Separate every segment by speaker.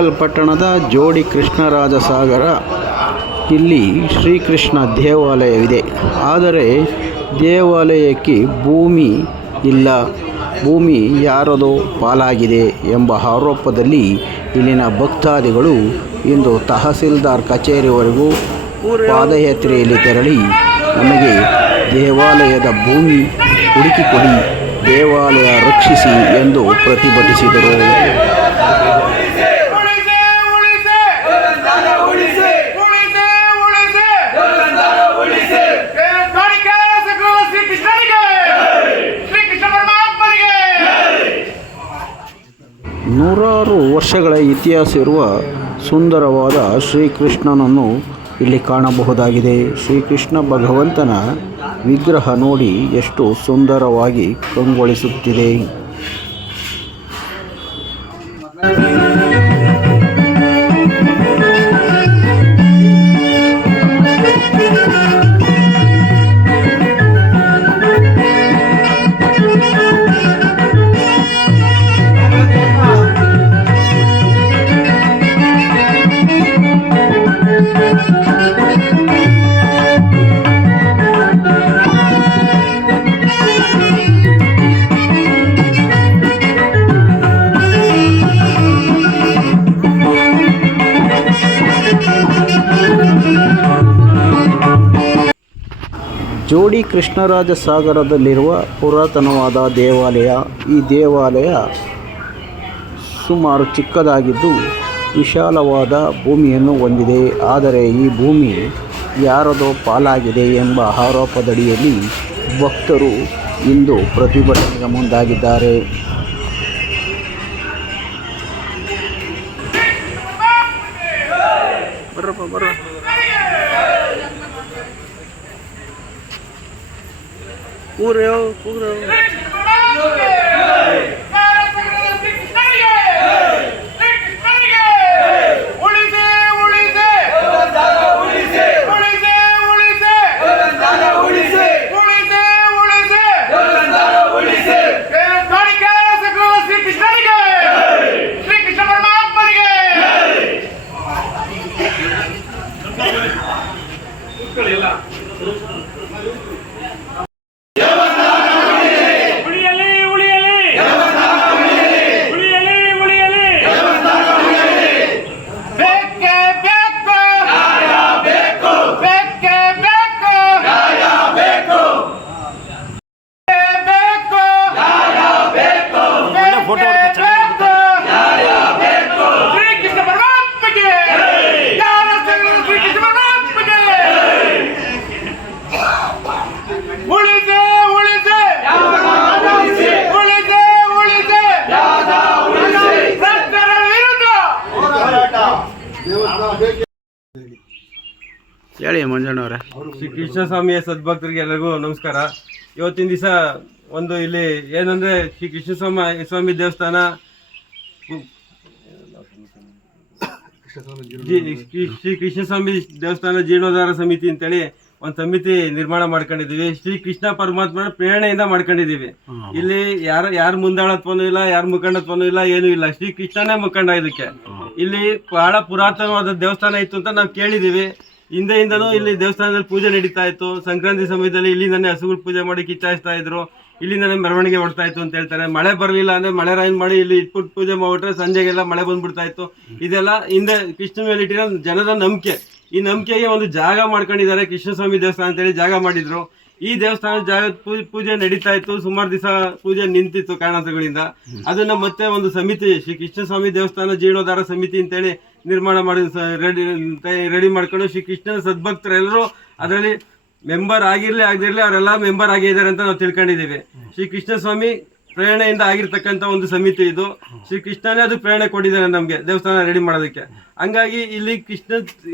Speaker 1: ಪಟ್ಟಣದ ಜೋಡಿ ಕೃಷ್ಣರಾಜ ಸಾಗರ ಇಲ್ಲಿ ಶ್ರೀಕೃಷ್ಣ ದೇವಾಲಯವಿದೆ. ಆದರೆ ದೇವಾಲಯಕ್ಕೆ ಭೂಮಿ ಇಲ್ಲ. ಭೂಮಿ ಯಾರದೋ ಪಾಲಾಗಿದೆ ಎಂಬ ಆರೋಪದಲ್ಲಿ ಇಲ್ಲಿನ ಭಕ್ತಾದಿಗಳು ಇಂದು ತಹಸೀಲ್ದಾರ್ ಕಚೇರಿವರೆಗೂ ಪಾದಯಾತ್ರೆಯಲ್ಲಿ ತೆರಳಿ ನಮಗೆ ದೇವಾಲಯದ ಭೂಮಿ ಹುಡುಕಿಕೊಡಿ ದೇವಾಲಯ ರಕ್ಷಿಸಿ ಎಂದು ಪ್ರತಿಭಟಿಸಿದರು. ವರ್ಷಗಳ ಇತಿಹಾಸ ಇರುವ ಸುಂದರವಾದ ಶ್ರೀಕೃಷ್ಣನನ್ನು ಇಲ್ಲಿ ಕಾಣಬಹುದಾಗಿದೆ. ಶ್ರೀಕೃಷ್ಣ ಭಗವಂತನ ವಿಗ್ರಹ ನೋಡಿ ಎಷ್ಟು ಸುಂದರವಾಗಿ ಕಂಗೊಳಿಸುತ್ತಿದೆ. ಜೋಡಿ ಕೃಷ್ಣರಾಜ ಸಾಗರದಲ್ಲಿರುವ ಪುರಾತನವಾದ ದೇವಾಲಯ. ಈ ದೇವಾಲಯ ಸುಮಾರು ಚಿಕ್ಕದಾಗಿದ್ದು ವಿಶಾಲವಾದ ಭೂಮಿಯನ್ನು ಹೊಂದಿದೆ. ಆದರೆ ಈ ಭೂಮಿ ಯಾರದೋ ಪಾಲಾಗಿದೆ ಎಂಬ ಆರೋಪದಡಿಯಲ್ಲಿ ಭಕ್ತರು ಇಂದು ಪ್ರತಿಭಟನೆಗೆ ಮುಂದಾಗಿದ್ದಾರೆ. ಬರ್ರಪ್ಪ ಬರ್ರ
Speaker 2: 哭嘞哦，哭嘞
Speaker 1: 哦。ಮಂಜಣ್ಣವ್ರೆ.
Speaker 3: ಶ್ರೀ ಕೃಷ್ಣಸ್ವಾಮಿಯ ಸದ್ಭಕ್ತರಿಗೆ ಎಲ್ಲರಿಗೂ ನಮಸ್ಕಾರ. ಇವತ್ತಿನ ದಿವಸ ಒಂದು ಇಲ್ಲಿ ಏನಂದ್ರೆ ಶ್ರೀ ಕೃಷ್ಣ ಸ್ವಾಮಿ ಸ್ವಾಮಿ ದೇವಸ್ಥಾನ ಶ್ರೀ- ಕೃಷ್ಣ ಸ್ವಾಮಿ ದೇವಸ್ಥಾನ ಜೀರ್ಣೋದ್ಧಾರ ಸಮಿತಿ ಅಂತೇಳಿ ಒಂದು ಸಮಿತಿ ನಿರ್ಮಾಣ ಮಾಡ್ಕೊಂಡಿದೀವಿ ಶ್ರೀ ಕೃಷ್ಣ ಪರಮಾತ್ಮನ ಪ್ರೇರಣೆಯಿಂದ ಮಾಡ್ಕೊಂಡಿದೀವಿ ಇಲ್ಲಿ ಯಾರ ಯಾರ ಮುಂದಾಳತ್ವನೂ ಇಲ್ಲ ಯಾರ ಮುಖಂಡತ್ವನೂ ಇಲ್ಲ ಏನೂ ಇಲ್ಲ. ಶ್ರೀ ಕೃಷ್ಣನೇ ಮುಖಂಡ ಇದಕ್ಕೆ. ಇಲ್ಲಿ ಬಹಳ ಪುರಾತನವಾದ ದೇವಸ್ಥಾನ ಇತ್ತು ಅಂತ ನಾವು ಕೇಳಿದೀವಿ ಹಿಂದೆಯಿಂದನೂ ಇಲ್ಲಿ ದೇವಸ್ಥಾನದಲ್ಲಿ ಪೂಜೆ ನಡೀತಾ ಇತ್ತು. ಸಂಕ್ರಾಂತಿ ಸಮಯದಲ್ಲಿ ಇಲ್ಲಿಂದನೇ ಹಸುಗಳು ಪೂಜೆ ಮಾಡಿ ಕಿಚ್ಚಾಯಿಸ್ತಾ ಇದ್ರು. ಇಲ್ಲಿಂದನೇ ಮೆರವಣಿಗೆ ಹೊಡ್ತಾ ಇತ್ತು ಅಂತ ಹೇಳ್ತಾರೆ. ಮಳೆ ಬರಲಿಲ್ಲ ಅಂದ್ರೆ ಮಳೆ ರೈನ್ ಮಾಡಿ ಇಲ್ಲಿ ಇಟ್ಬಿಟ್ಟು ಪೂಜೆ ಮಾಡ್ಬಿಟ್ರೆ ಸಂಜೆಗೆಲ್ಲ ಮಳೆ ಬಂದ್ಬಿಡ್ತಾ ಇತ್ತು. ಇದೆಲ್ಲ ಹಿಂದೆ ಕೃಷ್ಣ ಮೇಲೆ ಇಟ್ಟಿರೋ ಜನದ ನಂಬಿಕೆ. ಈ ನಂಬಿಕೆಗೆ ಒಂದು ಜಾಗ ಮಾಡ್ಕೊಂಡಿದ್ದಾರೆ ಕೃಷ್ಣಸ್ವಾಮಿ ದೇವಸ್ಥಾನ ಅಂತೇಳಿ ಜಾಗ ಮಾಡಿದ್ರು. ಈ ದೇವಸ್ಥಾನ ಜಾಗ ಪೂಜೆ ನಡೀತಾ ಇತ್ತು. ಸುಮಾರು ದಿವಸ ಪೂಜೆ ನಿಂತಿತ್ತು ಕಾರಣಾಂತರಗಳಿಂದ. ಅದನ್ನ ಮತ್ತೆ ಒಂದು ಸಮಿತಿ, ಶ್ರೀ ಕೃಷ್ಣಸ್ವಾಮಿ ದೇವಸ್ಥಾನ ಜೀರ್ಣೋದ್ಧಾರ ಸಮಿತಿ ಅಂತೇಳಿ ನಿರ್ಮಾಣ ಮಾಡಿ ರೆಡಿ ರೆಡಿ ಮಾಡ್ಕೊಂಡು ಶ್ರೀ ಕೃಷ್ಣನ ಸದ್ಭಕ್ತರೆಲ್ಲರೂ ಅದರಲ್ಲಿ ಮೆಂಬರ್ ಆಗಿರಲಿ ಆಗದಿರಲಿ ಅವರೆಲ್ಲ ಮೆಂಬರ್ ಆಗಿದ್ದಾರೆ ಅಂತ ನಾವು ತಿಳ್ಕೊಂಡಿದ್ದೀವಿ. ಶ್ರೀ ಕೃಷ್ಣ ಸ್ವಾಮಿ ಪ್ರೇರಣೆಯಿಂದ ಆಗಿರ್ತಕ್ಕಂಥ ಒಂದು ಸಮಿತಿ ಇದು. ಶ್ರೀ ಕೃಷ್ಣನೇ ಅದು ಪ್ರೇರಣೆ ಕೊಟ್ಟಿದ್ದಾರೆ ನಮಗೆ ದೇವಸ್ಥಾನ ರೆಡಿ ಮಾಡೋದಕ್ಕೆ. ಹಂಗಾಗಿ ಇಲ್ಲಿ ಕೃಷ್ಣ,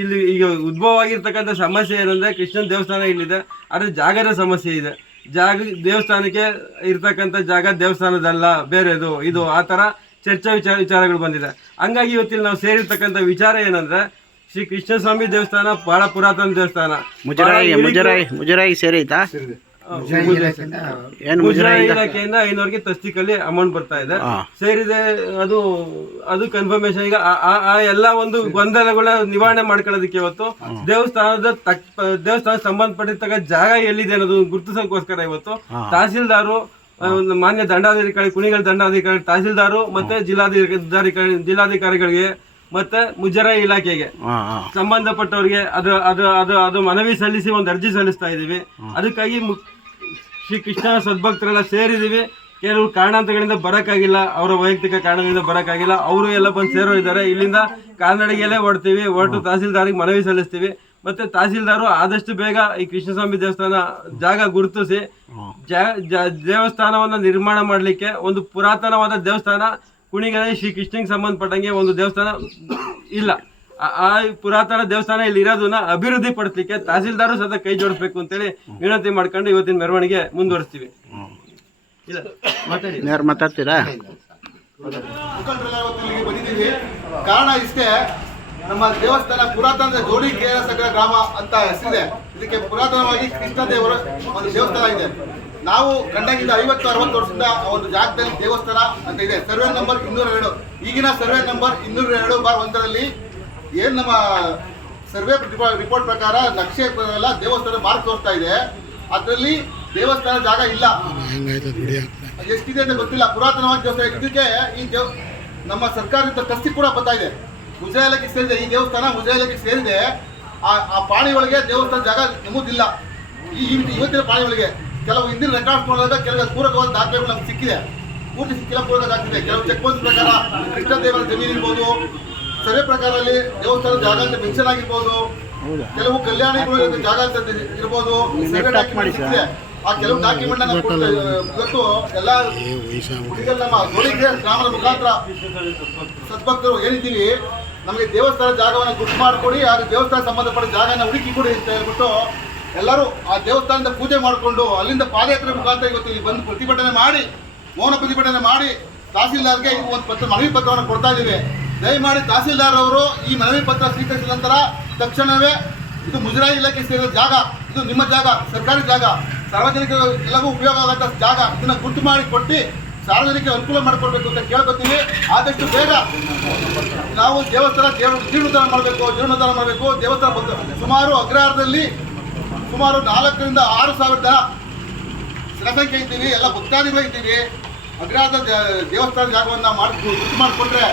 Speaker 3: ಇಲ್ಲಿ ಈಗ ಉದ್ಭವ ಆಗಿರ್ತಕ್ಕಂಥ ಸಮಸ್ಯೆ ಏನಂದ್ರೆ ಕೃಷ್ಣನ ದೇವಸ್ಥಾನ ಇಲ್ಲಿದೆ. ಆದರೆ ಜಾಗದ ಸಮಸ್ಯೆ ಇದೆ. ಜಾಗ, ದೇವಸ್ಥಾನಕ್ಕೆ ಇರ್ತಕ್ಕಂಥ ಜಾಗ ದೇವಸ್ಥಾನದಲ್ಲ, ಬೇರೆದು. ಇದು ಆ ತರ ಚರ್ಚಾ ವಿಚಾರ ವಿಚಾರಗಳು ಬಂದಿದೆ. ಹಂಗಾಗಿ ಇವತ್ತಿಲ್ಲಿ ನಾವು ಸೇರಿರ್ತಕ್ಕಂಥ ವಿಚಾರ ಏನಂದ್ರೆ ಶ್ರೀ ಕೃಷ್ಣಸ್ವಾಮಿ ದೇವಸ್ಥಾನ ಬಹಳ ಪುರಾತನ ದೇವಸ್ಥಾನ.
Speaker 1: ಮುಜರಾಯಿ ಮುಜರಾಯಿ ಮುಜರಾಯಿ ಸೇರೈತಾ
Speaker 3: ಮುಜರಾಯಿ ಇಲಾಖೆಯಿಂದ. ಐನೂರಿಗೆ ತಸ್ತಿಕಲ್ಲಿ ಅಮೌಂಟ್ ಬರ್ತಾ ಇದೆ. ಸೇರಿದೆ ಅದು ಅದು ಕನ್ಫರ್ಮೇಶನ್ ಈಗ ಆ- ಎಲ್ಲ ಒಂದು ಗೊಂದಲಗಳ ನಿವಾರಣೆ ಮಾಡ್ಕೊಳ್ಳೋದಕ್ಕೆ ಇವತ್ತು ದೇವಸ್ಥಾನದ ತಕ್ ದೇವಸ್ಥಾನ ಸಂಬಂಧಪಟ್ಟಿರ್ತಕ್ಕ ಜಾಗ ಎಲ್ಲಿದೆ ಅನ್ನೋದು ಗುರುತಿಸೋಕೋಸ್ಕರ ಇವತ್ತು ತಹಸೀಲ್ದಾರು ಒಂದು ಮಾನ್ಯ ದಂಡಾಧಿಕಾರಿ ಕುಣಿಗಳ ದಂಡಾಧಿಕಾರಿ ತಹಸೀಲ್ದಾರು ಮತ್ತೆ ಜಿಲ್ಲಾಧಿಕಾರಿ ಜಿಲ್ಲಾಧಿಕಾರಿಗಳಿಗೆ ಮತ್ತೆ ಮುಜರಾಯಿ ಇಲಾಖೆಗೆ ಸಂಬಂಧಪಟ್ಟವರಿಗೆ ಅದು ಅದು ಅದು ಅದು ಮನವಿ ಸಲ್ಲಿಸಿ ಒಂದು ಅರ್ಜಿ ಸಲ್ಲಿಸ್ತಾ ಇದೀವಿ ಅದಕ್ಕಾಗಿ ಶ್ರೀ ಕೃಷ್ಣ ಸದ್ಭಕ್ತರೆಲ್ಲ ಸೇರಿದೀವಿ ಕೆಲವು ಕಾರಣಾಂತರಗಳಿಂದ ಬರಕ್ಕಾಗಿಲ್ಲ ಅವರ ವೈಯಕ್ತಿಕ ಕಾರಣಗಳಿಂದ ಬರಕ್ಕಾಗಿಲ್ಲ. ಅವರು ಎಲ್ಲ ಬಂದು ಸೇರೋ ಇದ್ದಾರೆ ಇಲ್ಲಿಂದ ಕಾಲ್ನಡಿಗೆಯಲ್ಲೇ ಹೊಡ್ತೀವಿ ಹೊರಟು ತಹಸೀಲ್ದಾರಿಗೆ ಮನವಿ ಸಲ್ಲಿಸ್ತೀವಿ. ಮತ್ತೆ ತಹಸೀಲ್ದಾರು ಆದಷ್ಟು ಬೇಗ ಈ ಕೃಷ್ಣಸ್ವಾಮಿ ದೇವಸ್ಥಾನ ಜಾಗ ಗುರುತಿಸಿ ದೇವಸ್ಥಾನವನ್ನ ನಿರ್ಮಾಣ ಮಾಡಲಿಕ್ಕೆ ಒಂದು ಪುರಾತನವಾದ ದೇವಸ್ಥಾನ ಕುಣಿಗಲ್ ಶ್ರೀ ಕೃಷ್ಣಗೆ ಸಂಬಂಧಪಟ್ಟಂಗೆ ಒಂದು ದೇವಸ್ಥಾನ ಇಲ್ಲ. ಆ- ಆ ಪುರಾತನ ದೇವಸ್ಥಾನ ಇಲ್ಲಿ ಇರೋದನ್ನ ಅಭಿವೃದ್ಧಿ ಪಡಿಸ್ಲಿಕ್ಕೆ ತಹಸೀಲ್ದಾರು ಸದಾ ಕೈ ಜೋಡಿಸ್ಬೇಕು ಅಂತೇಳಿ ವಿನಂತಿ ಮಾಡ್ಕೊಂಡು ಇವತ್ತಿನ ಮೆರವಣಿಗೆ ಮುಂದುವರಿಸ್ತೀವಿ.
Speaker 1: ಮಾತಾಡ್ತೀರಾ?
Speaker 4: ಕಾರಣ ಇಷ್ಟೇ ನಮ್ಮ ದೇವಸ್ಥಾನ ಪುರಾತನ ಜೋಡಿ ಕೇರಸಗ್ರ ಗ್ರಾಮ ಅಂತ ಹೆಸರಿದೆ. ಇದಕ್ಕೆ ಪುರಾತನವಾಗಿ ಕೃಷ್ಣ ದೇವರ ಒಂದು ದೇವಸ್ಥಾನ ಇದೆ. ನಾವು ಕಂಡಾಗಿಂದ ಐವತ್ತು, ಅರವತ್ತು ವರ್ಷದಿಂದ ಒಂದು ಜಾಗದಲ್ಲಿ ದೇವಸ್ಥಾನ ಅಂತ ಇದೆ. ಸರ್ವೆ ನಂಬರ್ ಇನ್ನೂರ ಎರಡು ಈಗಿನ ಸರ್ವೆ ನಂಬರ್ ಇನ್ನೂರ ಎರಡು ಬಾರ್ ಒಂದರಲ್ಲಿ ಏನ್ ನಮ್ಮ ಸರ್ವೆ ರಿಪೋರ್ಟ್ ಪ್ರಕಾರ ನಕ್ಷೆ ಎಲ್ಲ ದೇವಸ್ಥಾನ ಮಾರ್ಕ್ ತೋರಿಸ್ತಾ ಇದೆ. ಅದರಲ್ಲಿ ದೇವಸ್ಥಾನ ಜಾಗ ಇಲ್ಲ. ಎಷ್ಟಿದೆ ಅಂತ ಗೊತ್ತಿಲ್ಲ. ಪುರಾತನವಾಗಿ ದೇವಸ್ಥಾನ. ಇದಕ್ಕೆ ಈ ದೇವ, ನಮ್ಮ ಸರ್ಕಾರದಿಂದ ತಸ್ತಿ ಕೂಡ ಬರ್ತಾ ಇದೆ. ಮುಜರಾಯಿ ಇಲಾಖೆ ಸೇರಿದೆ. ಈ ದೇವಸ್ಥಾನ ಮುಜರಾಯಿ ಇಲಾಖೆ ಸೇರಿದೆ. ಆ ಆ ಪಾಣಿ ಒಳಗೆ ದೇವಸ್ಥಾನ ಜಾಗ ನಿಮ್ಮದಿಲ್ಲ. ಈ ಇವತ್ತಿನ ಪಾಣಿ ಒಳಗೆ ಕೆಲವು ಹಿಂದಿನ ರೆಕಾರ್ಡ್ ಮಾಡಿದಾಗ ಕೆಲವು ಪೂರಕವಾದ ದಾಖಲೆಗಳು ನಮ್ಗೆ ಸಿಕ್ಕಿದೆ. ಪೂರ್ತಿ ಸಿಕ್ಕಿಲ್ಲ ಪೂರಕ ದಾಖಲೆ ಕೆಲವು ಚೆಕ್ ಪೋಸ್ಟ್ ಪ್ರಕಾರ ಕೃಷ್ಣ ದೇವರ ಜಮೀನು ಇರ್ಬೋದು. ಸರ್ವೆ ಪ್ರಕಾರದಲ್ಲಿ ದೇವಸ್ಥಾನ ಜಾಗ ಅಂತ ಮೆನ್ಷನ್ ಆಗಿರ್ಬೋದು. ಕೆಲವು ಕಲ್ಯಾಣಿಗಳು ಜಾಗ ಅಂತ ಇರ್ಬೋದು. ಸಿಕ್ಕಿದೆ. ಆ ಕೆಲವು ಡಾಕ್ಯುಮೆಂಟ್ ಕೊಟ್ಟು, ಇವತ್ತು ಎಲ್ಲ ನಮ್ಮ ಗ್ರಾಮದ ಮುಖಾಂತರ ಸದ್ಭಕ್ತರು ಏನಿದ್ದೀವಿ ನಮಗೆ ದೇವಸ್ಥಾನ ಜಾಗವನ್ನು ಗುರ್ತು ಮಾಡಿಕೊಡಿ, ಹಾಗೂ ದೇವಸ್ಥಾನ ಸಂಬಂಧಪಟ್ಟ ಜಾಗನ ಹುಡುಕಿ ಕೊಡಿ ಅಂತ ಹೇಳ್ಬಿಟ್ಟು ಎಲ್ಲರೂ ಆ ದೇವಸ್ಥಾನದ ಪೂಜೆ ಮಾಡಿಕೊಂಡು ಅಲ್ಲಿಂದ ಪಾದಯಾತ್ರೆ ಮುಖಾಂತರ ಇವತ್ತು ಇಲ್ಲಿ ಬಂದು ಪ್ರತಿಭಟನೆ ಮಾಡಿ, ಮೌನ ಪ್ರತಿಭಟನೆ ಮಾಡಿ ತಹಸೀಲ್ದಾರ್ಗೆ ಒಂದು ಪತ್ರ, ಮನವಿ ಪತ್ರವನ್ನು ಕೊಡ್ತಾ ಇದ್ದೀವಿ. ದಯಮಾಡಿ ತಹಸೀಲ್ದಾರ್ ಅವರು ಈ ಮನವಿ ಪತ್ರ ಸ್ವೀಕರಿಸಿದ ನಂತರ ತಕ್ಷಣವೇ ಇದು ಮುಜರಾಯಿ ಇಲಾಖೆ ಸೇರಿದ ಜಾಗ, ಇದು ನಿಮ್ಮ ಜಾಗ, ಸರ್ಕಾರಿ ಜಾಗ ಸಾರ್ವಜನಿಕರು ಎಲ್ಲವೂ ಉಪಯೋಗ ಆಗುವಂಥ ಜಾಗ ಇದನ್ನು ಗುರ್ತು ಮಾಡಿ ಕೊಟ್ಟು ಸಾರ್ವಜನಿಕ ಅನುಕೂಲ ಮಾಡಿಕೊಡ್ಬೇಕು ಅಂತ ಕೇಳ್ಕೊತೀವಿ ಆದಷ್ಟು ಬೇಗ ನಾವು ದೇವಸ್ಥಾನ ದೇವ ಜೀರ್ಣೋದ್ಧಾರ ಮಾಡಬೇಕು ಜೀರ್ಣೋದ್ಧಾರ ಮಾಡಬೇಕು. ದೇವಸ್ಥಾನ ಸುಮಾರು ಅಗ್ರಹಾರದಲ್ಲಿ ಸುಮಾರು ನಾಲ್ಕರಿಂದ ಆರು ಸಾವಿರದ ಜನ ಜನಸಂಖ್ಯೆ ಇದ್ದೀವಿ, ಎಲ್ಲ ಭಕ್ತಾದಿಗಳು ಇದ್ದೀವಿ. ಅಗ್ರಹಾರದ ದೇವಸ್ಥಾನ ಜಾಗವನ್ನು ಮಾಡಿ ಮಾಡಿಕೊಂಡ್ರೆ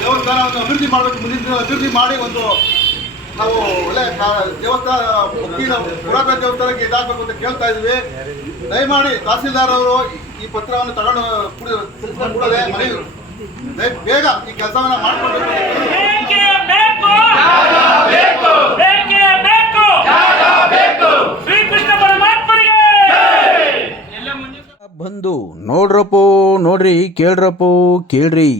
Speaker 4: ದೇವಸ್ಥಾನವನ್ನು ಅಭಿವೃದ್ಧಿ ಮಾಡಬೇಕು, ಮುಂದಿನ ದಿನ ಅಭಿವೃದ್ಧಿ ಮಾಡಿ ಒಂದು ನಾವು ಒಳ್ಳೆ ದೇವಸ್ಥಾನ ಮುಖ್ಯ ಪುರಾತನ ದೇವಸ್ಥಾನಕ್ಕೆ ಇದಾಗಬೇಕು ಅಂತ ಕೇಳ್ತಾ ಇದ್ವಿ. ದಯಮಾಡಿ ತಹಸೀಲ್ದಾರ್ ಅವರು ಈ ಪತ್ರವನ್ನು ತಗೊಂಡು ಕೂಡ- ತಿಳಿಸ್ಕೊಂಡು ಕೂಡಲೇ ಬೇಗ ಈ ಕೆಲಸವನ್ನ ಮಾಡ್ಕೊಂಡು
Speaker 2: ಬೇಕೇ ಬೇಕು! ಬೇಕೇ ಬೇಕು! ಶ್ರೀಕೃಷ್ಣ ಪರಮಾತ್ಮನಿಗೆ!
Speaker 1: ಬಂದು ನೋಡ್ರಪ್ಪೋ ನೋಡ್ರಿ ಕೇಳ್ರಪ್ಪೋ ಕೇಳ್ರಿ.